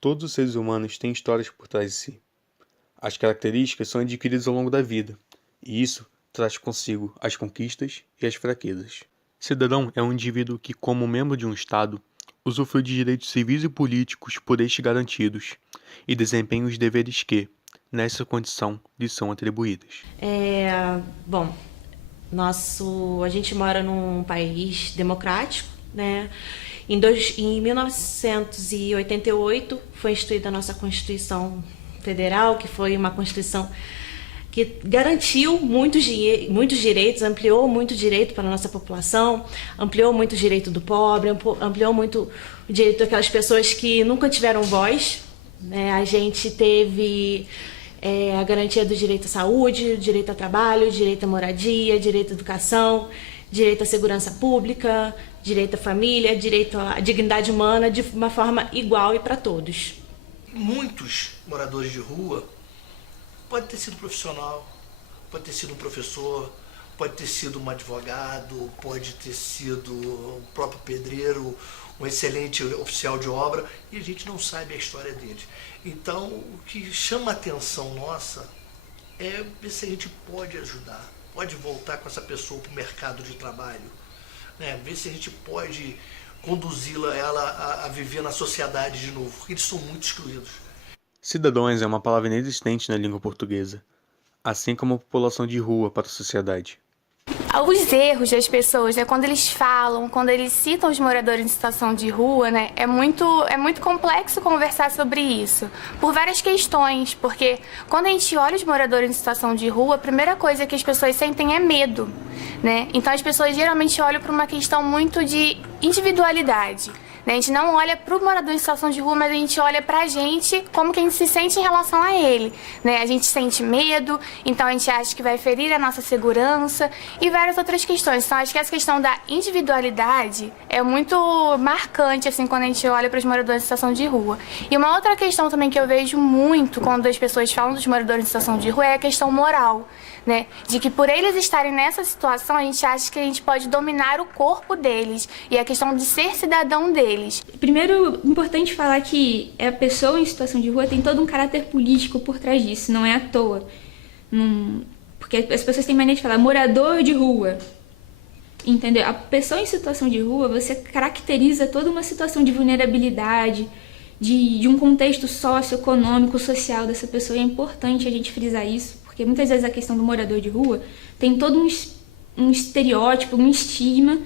Todos os seres humanos têm histórias por trás de si. As características são adquiridas ao longo da vida, e isso traz consigo as conquistas e as fraquezas. Cidadão é um indivíduo que, como membro de um Estado, usufrui de direitos civis e políticos por estes garantidos e desempenha os deveres que, nessa condição, lhe são atribuídos. Bom, a gente mora num país democrático, né? Em 1988 foi instituída a nossa Constituição Federal, que foi uma Constituição que garantiu muitos direitos, ampliou muito direito para a nossa população, ampliou muito o direito do pobre, ampliou muito o direito daquelas pessoas que nunca tiveram voz, né? A gente teve a garantia do direito à saúde, direito ao trabalho, direito à moradia, direito à educação, direito à segurança pública, direito à família, direito à dignidade humana de uma forma igual e para todos. Muitos moradores de rua pode ter sido profissional, pode ter sido um professor, pode ter sido um advogado, pode ter sido o próprio pedreiro, um excelente oficial de obra, e a gente não sabe a história deles. Então, o que chama a atenção nossa é ver se a gente pode ajudar, pode voltar com essa pessoa para o mercado de trabalho, né? Ver se a gente pode conduzi-la a viver na sociedade de novo, porque eles são muito excluídos. Cidadãos é uma palavra inexistente na língua portuguesa, assim como a população de rua para a sociedade. Os erros das pessoas, né, quando eles falam, quando eles citam os moradores em situação de rua, né, é muito complexo conversar sobre isso, por várias questões, porque quando a gente olha os moradores em situação de rua, a primeira coisa que as pessoas sentem é medo, né? Então as pessoas geralmente olham para uma questão muito de individualidade. A gente não olha para o morador em situação de rua, mas a gente olha para a gente, como que a gente se sente em relação a ele, né? A gente sente medo, então a gente acha que vai ferir a nossa segurança e várias outras questões. Então acho que essa questão da individualidade é muito marcante, assim, quando a gente olha para os moradores em situação de rua. E uma outra questão também que eu vejo muito quando as pessoas falam dos moradores em situação de rua é a questão moral, né? De que por eles estarem nessa situação, a gente acha que a gente pode dominar o corpo deles e a questão de ser cidadão deles. Primeiro, importante falar que a pessoa em situação de rua tem todo um caráter político por trás disso, não é à toa. Porque as pessoas têm mania de falar morador de rua, entendeu? A pessoa em situação de rua, você caracteriza toda uma situação de vulnerabilidade, de um contexto socioeconômico, social dessa pessoa. E é importante a gente frisar isso, porque muitas vezes a questão do morador de rua tem todo um estereótipo, um estigma,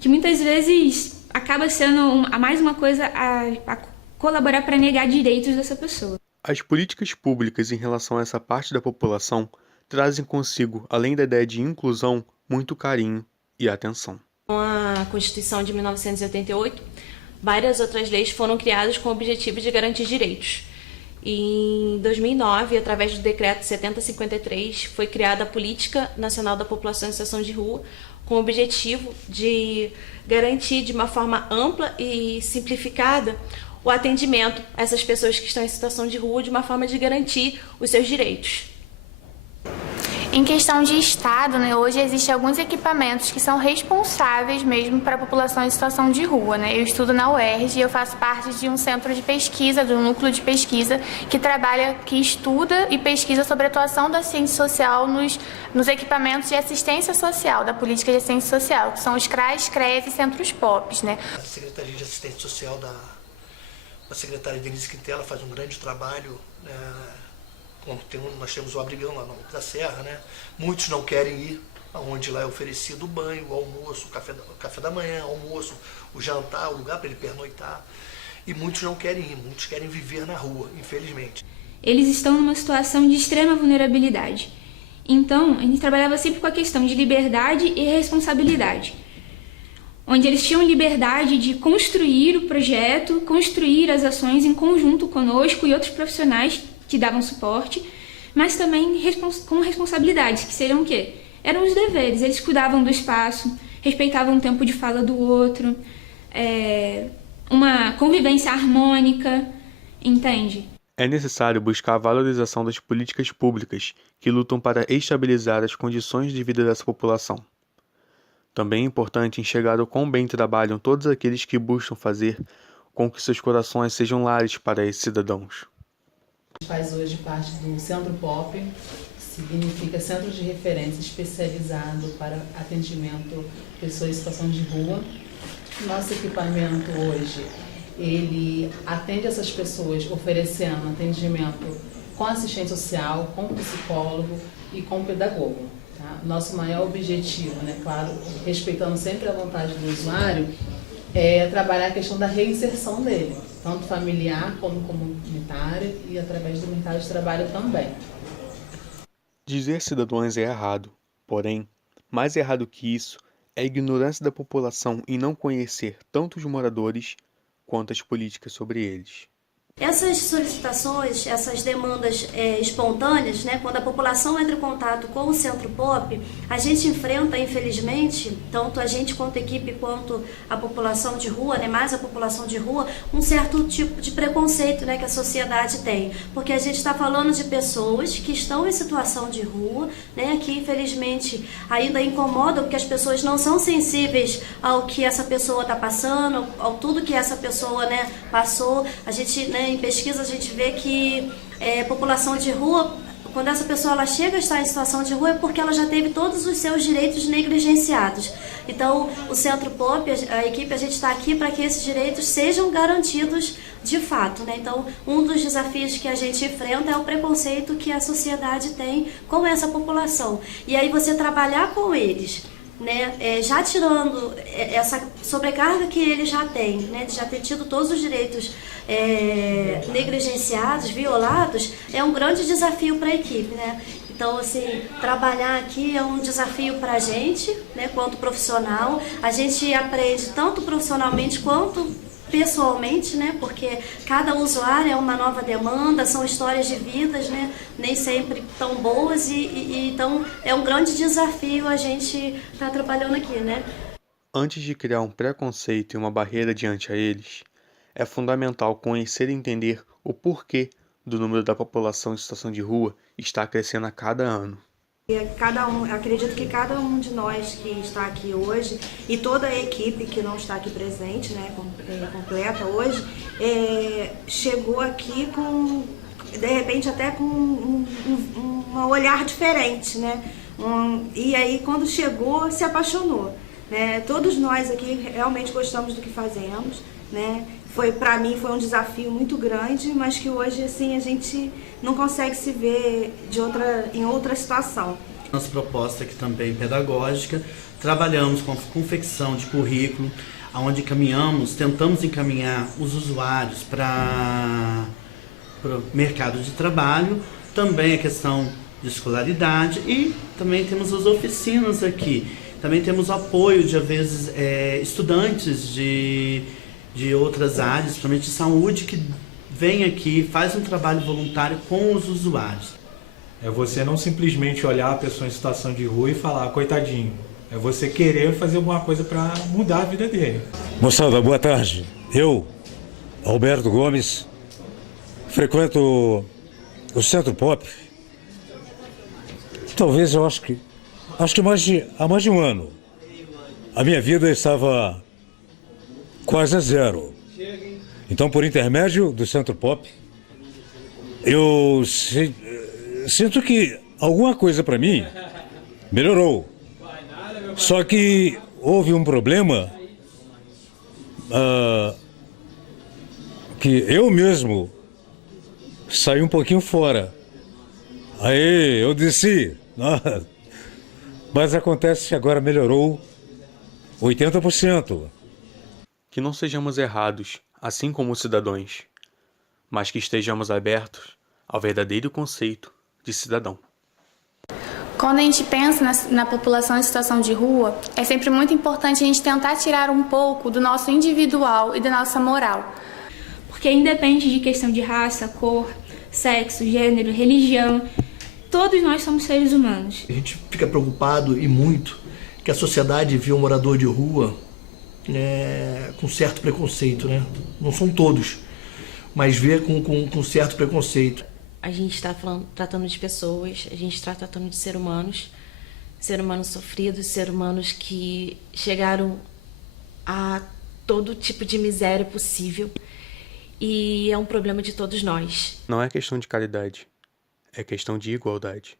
que muitas vezes acaba sendo mais uma coisa a colaborar para negar direitos dessa pessoa. As políticas públicas em relação a essa parte da população trazem consigo, além da ideia de inclusão, muito carinho e atenção. Com a Constituição de 1988, várias outras leis foram criadas com o objetivo de garantir direitos. Em 2009, através do Decreto 7053, foi criada a Política Nacional da População em Situação de Rua, com o objetivo de garantir de uma forma ampla e simplificada o atendimento a essas pessoas que estão em situação de rua, de uma forma de garantir os seus direitos. Em questão de Estado, né, hoje existem alguns equipamentos que são responsáveis mesmo para a população em situação de rua, né? Eu estudo na UERJ e eu faço parte de um centro de pesquisa, de um núcleo de pesquisa que estuda e pesquisa sobre a atuação da ciência social nos equipamentos de assistência social, da política de assistência social, que são os CRAS, CREAS e centros POPs, né? A Secretaria de Assistência Social da secretária Denise Quintela faz um grande trabalho, nós temos o abrigão lá da Serra, né? Muitos não querem ir, onde lá é oferecido o banho, o almoço, o café da manhã, o almoço, o jantar, o lugar para ele pernoitar. E muitos não querem ir, muitos querem viver na rua, infelizmente. Eles estão numa situação de extrema vulnerabilidade. Então, a gente trabalhava sempre com a questão de liberdade e responsabilidade, onde eles tinham liberdade de construir o projeto, construir as ações em conjunto conosco e outros profissionais que davam suporte, mas também com responsabilidades, que seriam o quê? Eram os deveres, eles cuidavam do espaço, respeitavam o tempo de fala do outro, uma convivência harmônica, entende? É necessário buscar a valorização das políticas públicas que lutam para estabilizar as condições de vida dessa população. Também é importante enxergar o quão bem trabalham todos aqueles que buscam fazer com que seus corações sejam lares para esses cidadãos. Faz hoje parte do Centro POP, que significa Centro de Referência Especializado para Atendimento a Pessoas em Situação de Rua. Nosso equipamento hoje, ele atende essas pessoas oferecendo atendimento com assistente social, com psicólogo e com pedagogo. Tá? Nosso maior objetivo, claro, respeitando sempre a vontade do usuário, é trabalhar a questão da reinserção dele, tanto familiar como comunitária e através do mercado de trabalho também. Dizer cidadãos é errado, porém, mais errado que isso é a ignorância da população em não conhecer tanto os moradores quanto as políticas sobre eles. Essas solicitações, essas demandas espontâneas, quando a população entra em contato com o Centro POP, a gente enfrenta, infelizmente, tanto a gente quanto a equipe, quanto a população de rua, mais a população de rua, um certo tipo de preconceito que a sociedade tem. Porque a gente está falando de pessoas que estão em situação de rua, que infelizmente ainda incomodam, porque as pessoas não são sensíveis ao que essa pessoa está passando, ao tudo que essa pessoa passou. A gente, em pesquisa, a gente vê que população de rua, quando essa pessoa ela chega a estar em situação de rua, é porque ela já teve todos os seus direitos negligenciados. Então, o Centro POP, a equipe, a gente está aqui para que esses direitos sejam garantidos de fato. Então, um dos desafios que a gente enfrenta é o preconceito que a sociedade tem com essa população. E aí você trabalhar com eles, já tirando essa sobrecarga que ele já tem, de já ter tido todos os direitos negligenciados, violados, é um grande desafio para a equipe, Então, assim, trabalhar aqui é um desafio para a gente, quanto profissional. A gente aprende tanto profissionalmente quanto pessoalmente, porque cada usuário é uma nova demanda, são histórias de vidas, nem sempre tão boas e então é um grande desafio a gente estar trabalhando aqui, Antes de criar um preconceito e uma barreira diante a eles, é fundamental conhecer e entender o porquê do número da população em situação de rua está crescendo a cada ano. Acredito que cada um de nós que está aqui hoje e toda a equipe que não está aqui presente, completa hoje, chegou aqui com, de repente, até com um olhar diferente, e aí quando chegou se apaixonou, Todos nós aqui realmente gostamos do que fazemos, Para mim foi um desafio muito grande, mas que hoje assim a gente não consegue se ver em outra situação. Nossa proposta aqui também pedagógica, trabalhamos com a confecção de currículo, onde tentamos encaminhar os usuários para o mercado de trabalho, também a questão de escolaridade e também temos as oficinas aqui. Também temos o apoio de, às vezes, estudantes de outras áreas, principalmente de saúde, que vem aqui, faz um trabalho voluntário com os usuários. É você não simplesmente olhar a pessoa em situação de rua e falar, coitadinho. É você querer fazer alguma coisa para mudar a vida dele. Moçada, boa tarde. Eu, Alberto Gomes, frequento o Centro POP. Talvez eu acho que há mais de um ano. A minha vida estava quase a zero. Então, por intermédio do Centro POP, eu sinto que alguma coisa para mim melhorou. Só que houve um problema que eu mesmo saí um pouquinho fora. Aí eu desci. Mas acontece que agora melhorou 80%. Que não sejamos errados, assim como os cidadãos, mas que estejamos abertos ao verdadeiro conceito de cidadão. Quando a gente pensa na população em situação de rua, é sempre muito importante a gente tentar tirar um pouco do nosso individual e da nossa moral. Porque independe de questão de raça, cor, sexo, gênero, religião, todos nós somos seres humanos. A gente fica preocupado e muito que a sociedade vê o morador de rua com certo preconceito, Não são todos, mas vê com certo preconceito. A gente está tratando de pessoas, a gente está tratando de seres humanos sofridos, seres humanos que chegaram a todo tipo de miséria possível. E é um problema de todos nós. Não é questão de caridade, é questão de igualdade.